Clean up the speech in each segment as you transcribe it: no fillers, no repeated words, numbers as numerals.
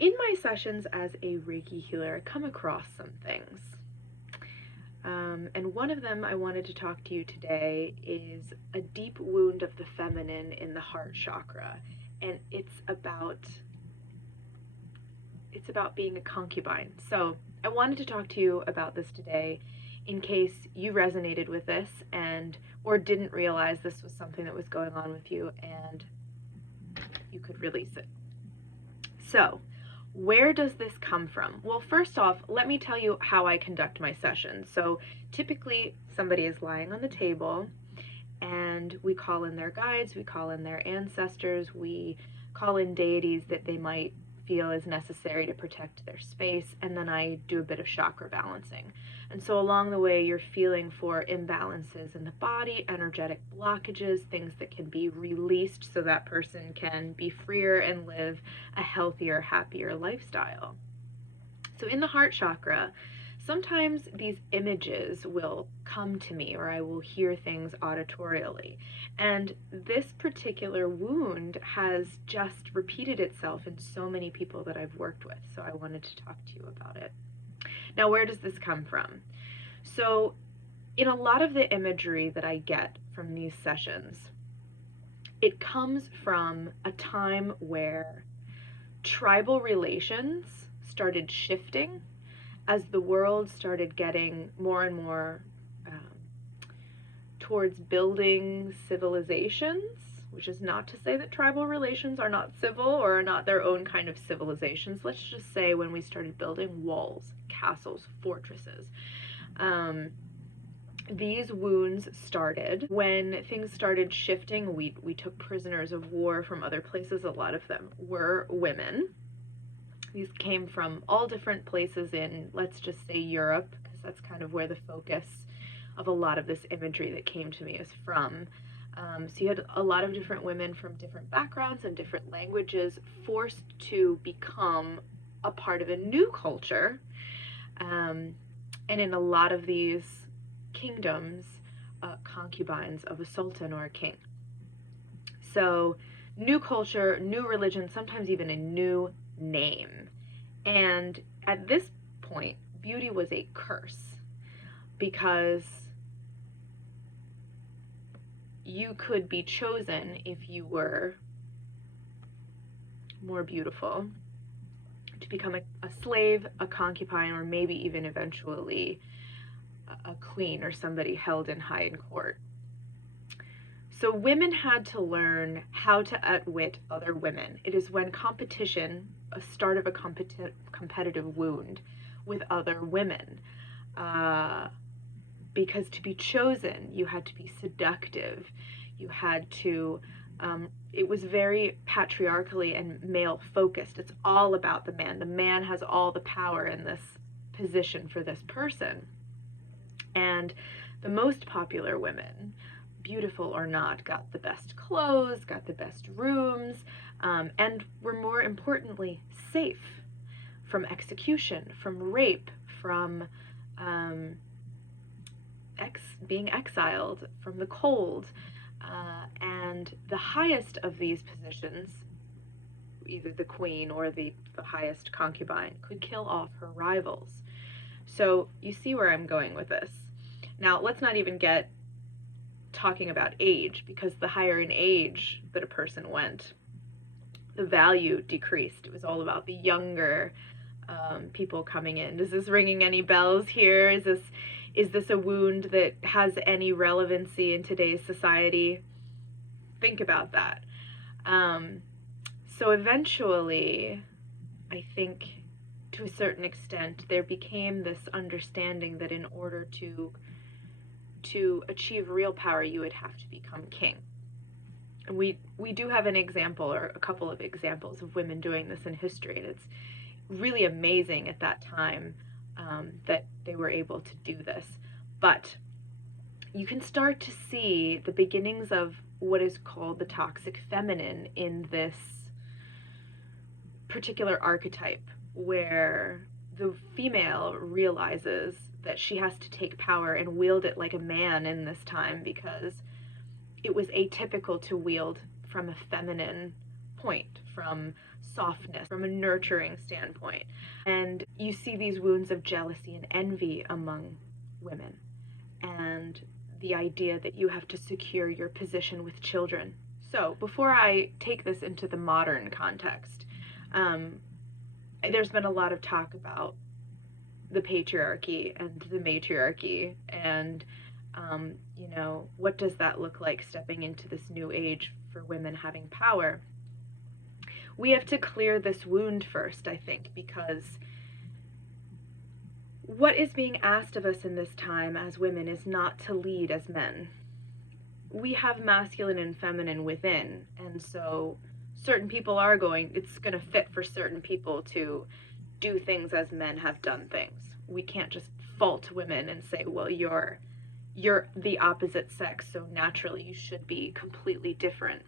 In my sessions as a Reiki healer, I come across some things. And one of them I wanted to talk to you today is a deep wound of the feminine in the heart chakra. And it's about being a concubine. So I wanted to talk to you about this today in case you resonated with this or didn't realize this was something that was going on with you and you could release it. So, where does this come from? Well, first off, let me tell you how I conduct my sessions. So typically somebody is lying on the table and we call in their guides, we call in their ancestors, we call in deities that they might feel is necessary to protect their space, and then I do a bit of chakra balancing. And so along the way, you're feeling for imbalances in the body, energetic blockages, things that can be released so that person can be freer and live a healthier, happier lifestyle. So in the heart chakra, sometimes these images will come to me, or I will hear things auditorially. And this particular wound has just repeated itself in so many people that I've worked with. So I wanted to talk to you about it. Now, where does this come from? So in a lot of the imagery that I get from these sessions, it comes from a time where tribal relations started shifting as the world started getting more and more towards building civilizations, which is not to say that tribal relations are not civil or are not their own kind of civilizations. Let's just say when we started building walls, castles, fortresses. These wounds started when things started shifting. We took prisoners of war from other places. A lot of them were women. These came from all different places in, let's just say, Europe, because that's kind of where the focus of a lot of this imagery that came to me is from. So you had a lot of different women from different backgrounds and different languages forced to become a part of a new culture. And in a lot of these kingdoms, concubines of a sultan or a king. So new culture, new religion, sometimes even a new name. And at this point, beauty was a curse because you could be chosen if you were more beautiful to become a slave, a concubine, or maybe even eventually a queen or somebody held in high in court. So women had to learn how to outwit other women. It is when competition, a start of a competitive wound with other women. Because to be chosen, you had to be seductive. You had to, it was very patriarchally and male focused. It's all about the man. The man has all the power in this position for this person. And the most popular women, beautiful or not, got the best clothes, got the best rooms, and were more importantly safe from execution, from rape, from being exiled, from the cold. And the highest of these positions, either the queen or the highest concubine, could kill off her rivals. So you see where I'm going with this. Now, let's not even get talking about age, because the higher in age that a person went, the value decreased. It was all about the younger people coming in. Is this ringing any bells here? Is this a wound that has any relevancy in today's society? Think about that. So eventually, I think to a certain extent, there became this understanding that in order to achieve real power, you would have to become king. And we do have an example, or a couple of examples of women doing this in history, and it's really amazing at that time that they were able to do this. But you can start to see the beginnings of what is called the toxic feminine in this particular archetype, where the female realizes that she has to take power and wield it like a man in this time, because it was atypical to wield from a feminine point, from softness, from a nurturing standpoint. And you see these wounds of jealousy and envy among women, and the idea that you have to secure your position with children. So before I take this into the modern context, there's been a lot of talk about the patriarchy and the matriarchy, and what does that look like stepping into this new age for women having power? We have to clear this wound first, I think, because what is being asked of us in this time as women is not to lead as men. We have masculine and feminine within, and so certain people it's going to fit for certain people to do things as men have done things. We can't just fault women and say, well, you're the opposite sex, so naturally you should be completely different.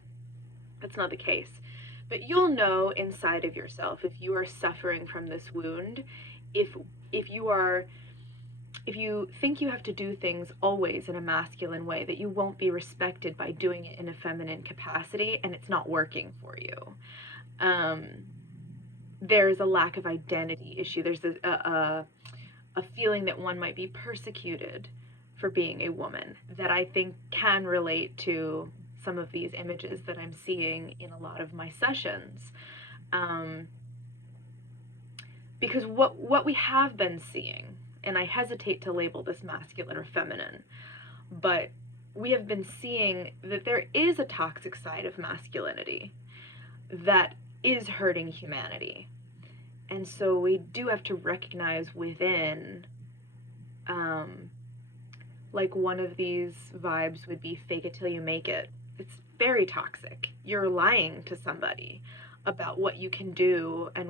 That's not the case. But you'll know inside of yourself if you are suffering from this wound, if you think you have to do things always in a masculine way, that you won't be respected by doing it in a feminine capacity, and it's not working for you. There's a lack of identity issue. There's a feeling that one might be persecuted for being a woman that I think can relate to some of these images that I'm seeing in a lot of my sessions. Because what we have been seeing, and I hesitate to label this masculine or feminine, but we have been seeing that there is a toxic side of masculinity that is hurting humanity. And so we do have to recognize within, like one of these vibes would be fake it till you make it. It's very toxic. You're lying to somebody about what you can do and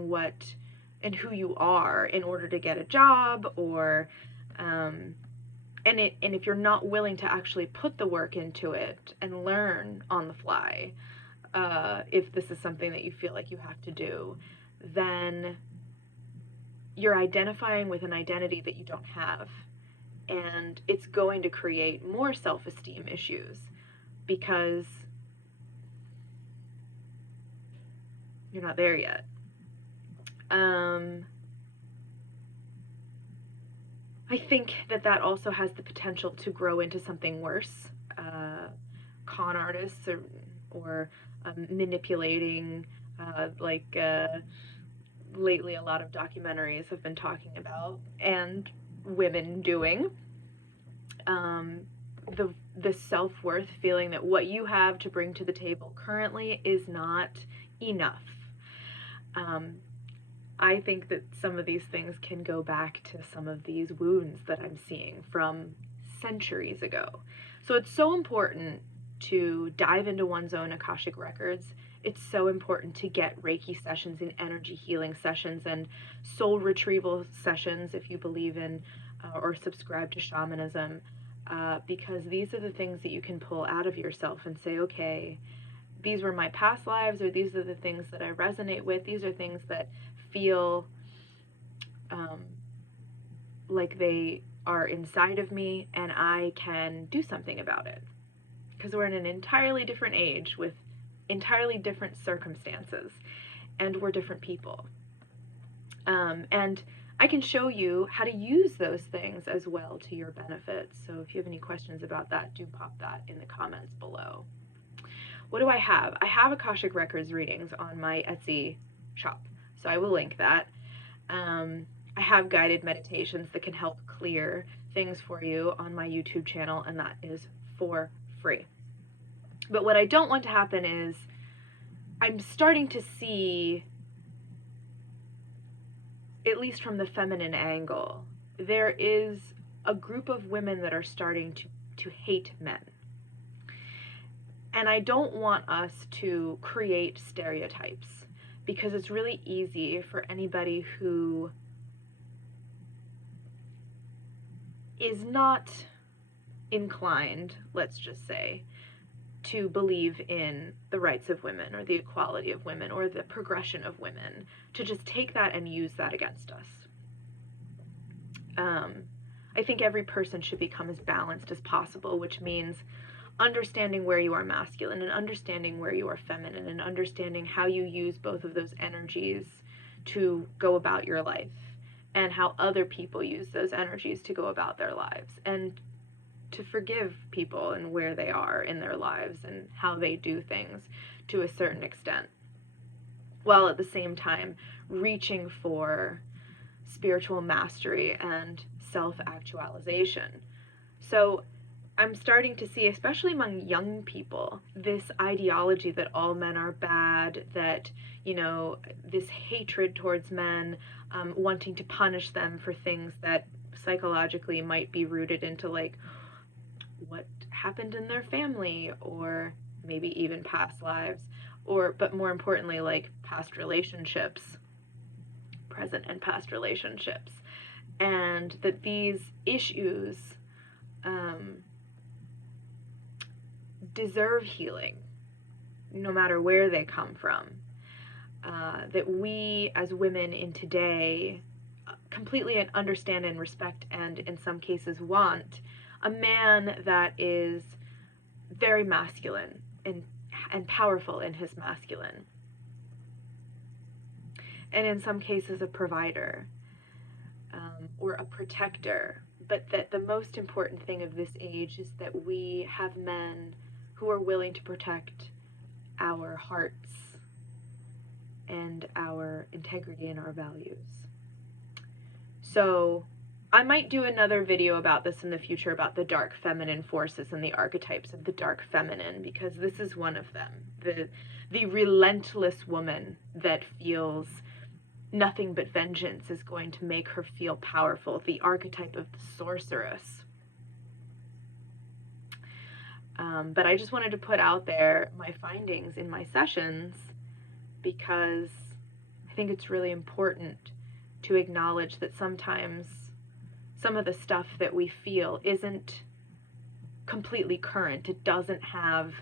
who you are in order to get a job, or and if you're not willing to actually put the work into it and learn on the fly, if this is something that you feel like you have to do, then you're identifying with an identity that you don't have, and it's going to create more self-esteem issues because you're not there yet. I think that also has the potential to grow into something worse. Con artists or manipulating, lately a lot of documentaries have been talking about, and women doing, the self-worth feeling that what you have to bring to the table currently is not enough. I think that some of these things can go back to some of these wounds that I'm seeing from centuries ago. So it's so important to dive into one's own Akashic records. It's so important to get Reiki sessions and energy healing sessions and soul retrieval sessions if you believe in or subscribe to shamanism, because these are the things that you can pull out of yourself and say, okay, these were my past lives, or these are the things that I resonate with. These are things that feel like they are inside of me, and I can do something about it. Because we're in an entirely different age with entirely different circumstances, and we're different people. And I can show you how to use those things as well to your benefit. So if you have any questions about that, do pop that in the comments below. What do I have? I have Akashic Records readings on my Etsy shop, so I will link that. I have guided meditations that can help clear things for you on my YouTube channel, and that is for free. But what I don't want to happen is I'm starting to see, at least from the feminine angle, there is a group of women that are starting to hate men. And I don't want us to create stereotypes, because it's really easy for anybody who is not inclined, let's just say, to believe in the rights of women or the equality of women or the progression of women, to just take that and use that against us. I think every person should become as balanced as possible, which means understanding where you are masculine and understanding where you are feminine and understanding how you use both of those energies to go about your life and how other people use those energies to go about their lives, and to forgive people and where they are in their lives and how they do things to a certain extent, while at the same time reaching for spiritual mastery and self-actualization. So I'm starting to see, especially among young people, this ideology that all men are bad, that, you know, this hatred towards men, wanting to punish them for things that psychologically might be rooted into, like, what happened in their family, or maybe even past lives, or, but more importantly, like past relationships, present and past relationships, and that these issues deserve healing no matter where they come from. That we as women in today completely understand and respect, and in some cases want, a man that is very masculine and powerful in his masculine, and in some cases a provider, or a protector. But that the most important thing of this age is that we have men who are willing to protect our hearts and our integrity and our values. So I might do another video about this in the future, about the dark feminine forces and the archetypes of the dark feminine, because this is one of them. The relentless woman that feels nothing but vengeance is going to make her feel powerful. The archetype of the sorceress. But I just wanted to put out there my findings in my sessions, because I think it's really important to acknowledge that sometimes some of the stuff that we feel isn't completely current. It doesn't have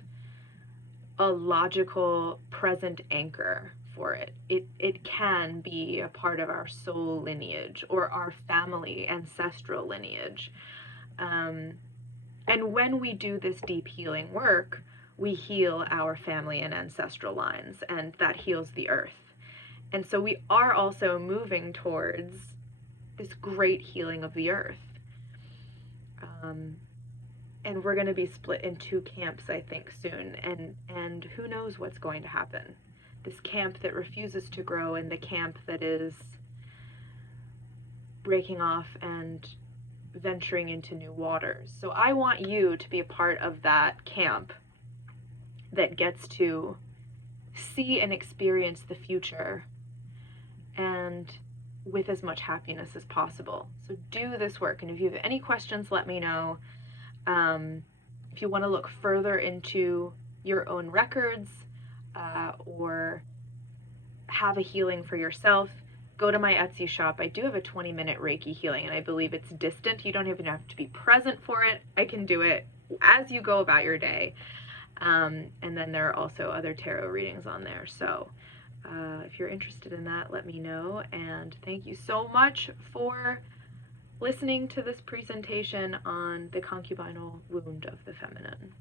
a logical present anchor for it. It can be a part of our soul lineage or our family ancestral lineage. And when we do this deep healing work, we heal our family and ancestral lines, and that heals the earth. And so we are also moving towards this great healing of the earth. And we're going to be split in two camps, I think, soon. And who knows what's going to happen. This camp that refuses to grow and the camp that is breaking off and venturing into new waters. So I want you to be a part of that camp that gets to see and experience the future, and with as much happiness as possible. So do this work, and if you have any questions, let me know. If you want to look further into your own records, or have a healing for yourself, go to my Etsy shop. I do have a 20-minute Reiki healing, and I believe it's distant. You don't even have to be present for it. I can do it as you go about your day. And then there are also other tarot readings on there. So if you're interested in that, let me know. And thank you so much for listening to this presentation on the concubinal wound of the feminine.